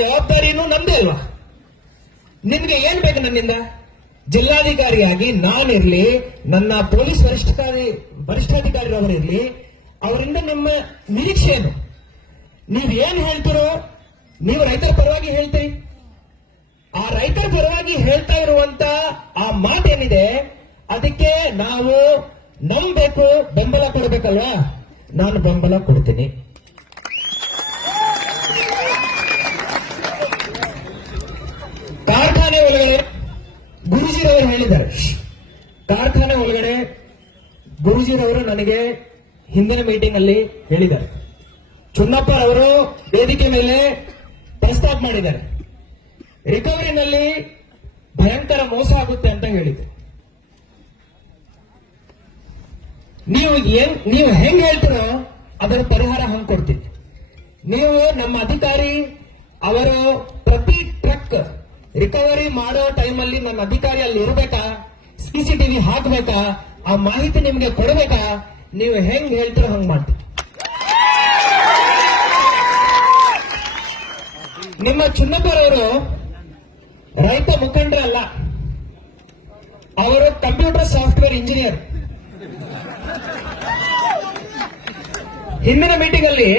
ಜವಾಬ್ದಾರಿನೂ ನಮ್ದೇ ಅಲ್ವಾ? ನಿಮ್ಗೆ ಏನ್ ಬೇಕು ನನ್ನಿಂದ? ಜಿಲ್ಲಾಧಿಕಾರಿಯಾಗಿ ನಾನಿರ್ಲಿ, ನನ್ನ ಪೊಲೀಸ್ ವರಿಷ್ಠಾಧಿಕಾರಿರವರಿರ್ಲಿ, ಅವರಿಂದ ನಿಮ್ಮ ನಿರೀಕ್ಷೆ ಏನು? ನೀವ್ ಏನ್ ಹೇಳ್ತಿರೋ, ನೀವು ರೈತರ ಪರವಾಗಿ ಹೇಳ್ತೀರಿ. ಆ ರೈತರ ಪರವಾಗಿ ಹೇಳ್ತಾ ಇರುವಂತ ಆ ಮಾತೇನಿದೆ, ಅದಕ್ಕೆ ನಾವು ನಂಬಬೇಕು, ಬೆಂಬಲ ಕೊಡಬೇಕಲ್ವಾ? ನಾನು ಬೆಂಬಲ ಕೊಡ್ತೀನಿ. ಕಾರ್ಖಾನೆ ಒಳಗಡೆ ಗುರುಜಿರವರು ಹೇಳಿದ್ದಾರೆ, ಕಾರ್ಖಾನೆ ಒಳಗಡೆ ಗುರುಜಿರವರು ನನಗೆ ಹಿಂದಿನ ಮೀಟಿಂಗ್ ಅಲ್ಲಿ ಹೇಳಿದ್ದಾರೆ, ಚುನ್ನಪ್ಪರವರು ವೇದಿಕೆ ಮೇಲೆ ಪ್ರಸ್ತಾಪ ಮಾಡಿದ್ದಾರೆ, ರಿಕವರಿನಲ್ಲಿ ಭಯಂಕರ ಮೋಸ ಆಗುತ್ತೆ ಅಂತ ಹೇಳಿದ್ರು. ನೀವು ಹೆಂಗ್ ಹೇಳ್ತೀರೋ ಅದರ ಪರಿಹಾರ ಹಂಗ್ ಕೊಡ್ತೀನಿ. ನೀವು ನಮ್ಮ ಅಧಿಕಾರಿ ಅವರು ಪ್ರತಿ ಟ್ರಕ್ ರಿಕವರಿ ಮಾಡೋ ಟೈಮಲ್ಲಿ ನನ್ನ ಅಧಿಕಾರಿ ಅಲ್ಲಿ ಇರಬೇಕಾ, ಸಿಸಿಟಿವಿ ಹಾಕಬೇಕಾ, ಆ ಮಾಹಿತಿ ನಿಮ್ಗೆ ಕೊಡಬೇಕಾ? ನೀವು ಹೆಂಗ್ ಹೇಳ್ತೀರೋ ಹಂಗ್ ಮಾಡ್ತೀವಿ. ನಿಮ್ಮ ಚುನ್ನಪ್ಪರವರು ರೈತ ಮುಖಂಡರಲ್ಲ, ಅವರು ಕಂಪ್ಯೂಟರ್ ಸಾಫ್ಟ್ವೇರ್ ಇಂಜಿನಿಯರ್. ಹಿಂದಿನ ಮೀಟಿಂಗ್ ಅಲ್ಲಿ